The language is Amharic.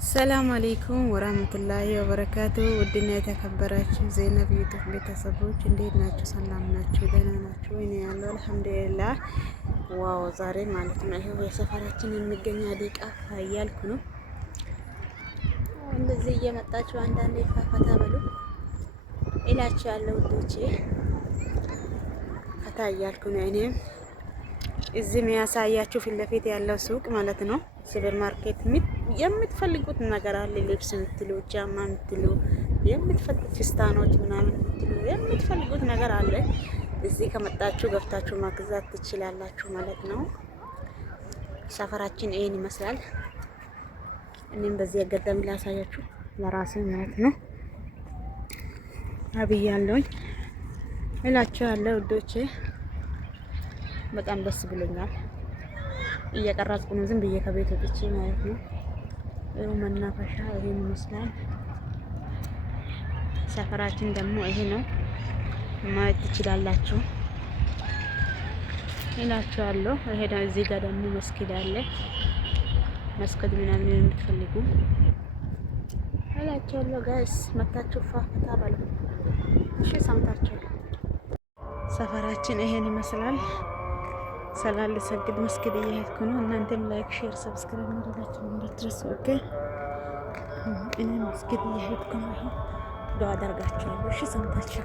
ሰላም አለይኩም ወራህመቱላሂ ወበረካቱ። ውድና የተከበራችሁ ዜናብ ዩቲዩብ ቤተሰቦች እንዴት ናችሁ? ሰላም ናችሁ? ደህና ናችሁ? እኔ ያለው አልሐምዱሊላህ። ዋው ዛሬ ማለት ነው ይሄው የሰፈራችን የሚገኝ አዲቃ እያልኩ ነው። እንደዚህ እየመጣችሁ አንዳንዴ ፈታ በሉ እላችሁ ያለው ውዶቼ፣ ፈታ እያልኩ ነው። እኔም እዚህ የሚያሳያችሁ ፊት ለፊት ያለው ሱቅ ማለት ነው ሱፐር ማርኬት የምትፈልጉት ነገር አለ። ልብስ የምትሉ፣ ጫማ የምትሉ፣ የምትፈልጉት ፍስታኖች ምናምን የምትሉ የምትፈልጉት ነገር አለ። እዚህ ከመጣችሁ ገብታችሁ ማግዛት ትችላላችሁ ማለት ነው። ሰፈራችን ይሄን ይመስላል። እኔም በዚህ አጋጣሚ ላሳያችሁ ለራሴ ማለት ነው አብያለሁኝ እላችሁ ያለው ውዶቼ፣ በጣም ደስ ብሎኛል። እየቀረጽኩ ነው ዝም ብዬ ከቤት ወጥቼ ማለት ነው። ይኸው መናፈሻ ይሄን ይመስላል። ሰፈራችን ደግሞ ይሄ ነው፣ ማየት ትችላላችሁ እላችኋለሁ። ይሄ እዚህ ጋር ደግሞ መስጊድ አለ። መስጊድ ምናምን የምትፈልጉ እላችኋለሁ ጋይስ፣ መታችሁ ፈታ በሉ እሺ። ሰምታችሁ ሰፈራችን ይሄን ይመስላል። ሰላም ልሰግድ መስጊድ እየሄድኩ ነው። እናንተም ላይክ፣ ሼር፣ ሰብስክራይብ ማድረጋችሁ እንዳትረሱ። ኦኬ እኔ መስጊድ እየሄድኩ ነው። ዱአ አደርጋችኋለሁ። እሺ ሰምታችሁ